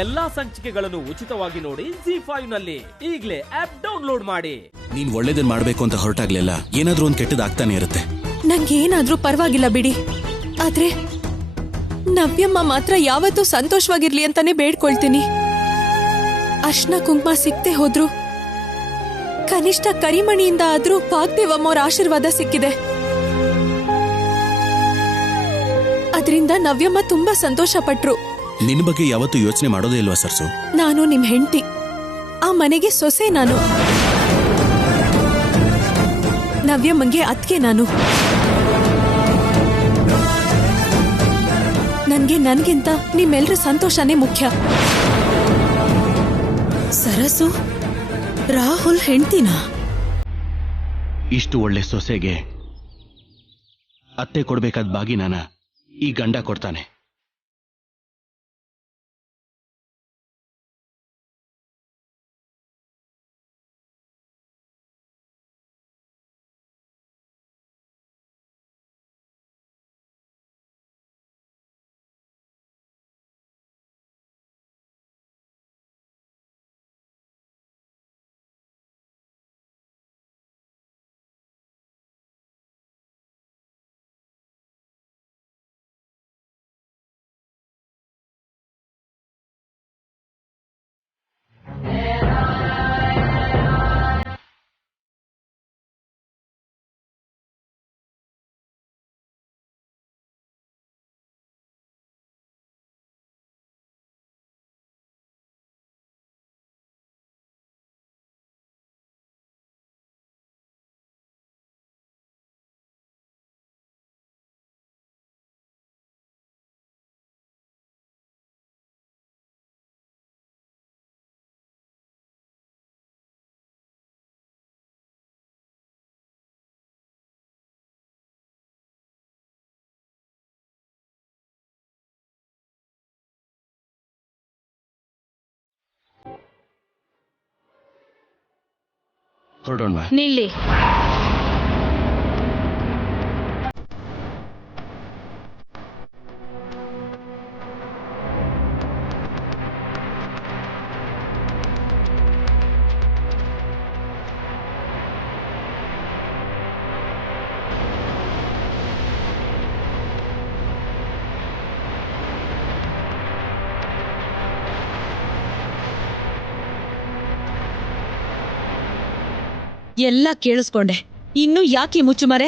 ಎಲ್ಲಾ ಸಂಚಿಕೆಗಳನ್ನು ಉಚಿತವಾಗಿ ನೋಡಿ ZEE5 ನಲ್ಲಿ ಈಗಲೇ ಆಪ್ ಡೌನ್ಲೋಡ್ ಮಾಡಿ. ನೀನ್ ಒಳ್ಳೇದನ್ ಮಾಡ್ಬೇಕು ಅಂತ ಹೊರಟಾಗ್ಲೆಲ್ಲ ಏನಾದ್ರೂ ಒಂದ್ ಕೆಟ್ಟದಾಗ್ತಾನೆ ಇರುತ್ತೆ. ನಂಗೇನಾದ್ರೂ ಪರವಾಗಿಲ್ಲ ಬಿಡಿ, ಆದ್ರೆ ನವ್ಯಮ್ಮ ಮಾತ್ರ ಯಾವತ್ತೂ ಸಂತೋಷವಾಗಿರ್ಲಿ ಅಂತಾನೆ ಬೇಡ್ಕೊಳ್ತೀನಿ. ಅರ್ಶನ ಕುಂಕುಮ ಸಿಕ್ತೆ ಹೋದ್ರು ಕನಿಷ್ಠ ಕರಿಮಣಿಯಿಂದ ಆದ್ರೂ ವಾಗ್ದೇವಮ್ಮವ್ರ ಆಶೀರ್ವಾದ ಸಿಕ್ಕಿದೆ. ಅದರಿಂದ ನವ್ಯಮ್ಮ ತುಂಬಾ ಸಂತೋಷ ಪಟ್ರು. ನಿನ್ ಬಗ್ಗೆ ಯಾವತ್ತೂ ಯೋಚನೆ ಮಾಡೋದೇ ಇಲ್ವಾ ಸರ್ಸು? ನಾನು ನಿಮ್ ಹೆಂಡತಿ, ಆ ಮನೆಗೆ ಸೊಸೆ ನಾನು. ನವ್ಯಮ್ಮಂಗೆ ಅತ್ಗೆ ನಾನು. ನನ್ಗಿಂತ ನಿಮ್ಮೆಲ್ರ ಸಂತೋಷನೇ ಮುಖ್ಯ. ಸರಸು ರಾಹುಲ್ ಹೆಂಡ್ತಿನ? ಇಷ್ಟು ಒಳ್ಳೆ ಸೊಸೆಗೆ ಅತ್ತೆ ಕೊಡ್ಬೇಕಾದ ಬಾಗಿನಾನ ಈ ಗಂಡ ಕೊಡ್ತಾನೆ. ಹೊರಡೋಣ. ನಿಲ್ಲಿ. ಎಲ್ಲ ಕೇಳಿಸ್ಕೊಂಡೆ, ಇನ್ನು ಯಾಕೆ ಮುಚ್ಚುಮರೆ?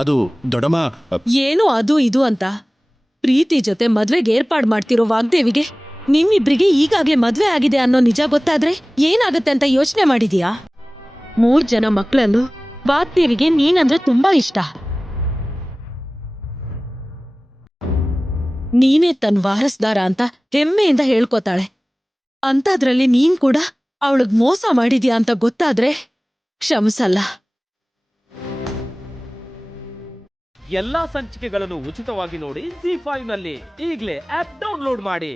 ಅದು ದೊಡ್ಡಮ್ಮ. ಏನು ಅದು ಇದು ಅಂತ ಪ್ರೀತಿ ಜೊತೆ ಮದ್ವೆಗೆ ಏರ್ಪಾಡು ಮಾಡ್ತಿರೋ ವಾಗ್ದೇವಿಗೆ ನಿಮ್ಮಿಬ್ರಿಗೆ ಈಗಾಗ್ಲೇ ಮದ್ವೆ ಆಗಿದೆ ಅನ್ನೋ ನಿಜ ಗೊತ್ತಾದ್ರೆ ಏನಾಗತ್ತೆ ಅಂತ ಯೋಚನೆ ಮಾಡಿದೀಯಾ? 3 ಜನ ಮಕ್ಕಳಲ್ಲೂ ವಾಗ್ದೇವಿಗೆ ನೀನಂದ್ರೆ ತುಂಬಾ ಇಷ್ಟ. ನೀನೇ ತನ್ನ ವಾರಸ್ದಾರ ಅಂತ ಹೆಮ್ಮೆಯಿಂದ ಹೇಳ್ಕೊತಾಳೆ. ಅಂತದ್ರಲ್ಲಿ ನೀನ್ ಕೂಡ ಅವಳಿಗೆ ಮೋಸ ಮಾಡಿದ್ಯಾ ಅಂತ ಗೊತ್ತಾದ್ರೆ ಕ್ಷಮಿಸಲ್ಲ. ಎಲ್ಲಾ ಸಂಚಿಕೆಗಳನ್ನು ಉಚಿತವಾಗಿ ನೋಡಿ ZEE5 ನಲ್ಲಿ ಈಗಲೇ ಆಪ್ ಡೌನ್ಲೋಡ್ ಮಾಡಿ.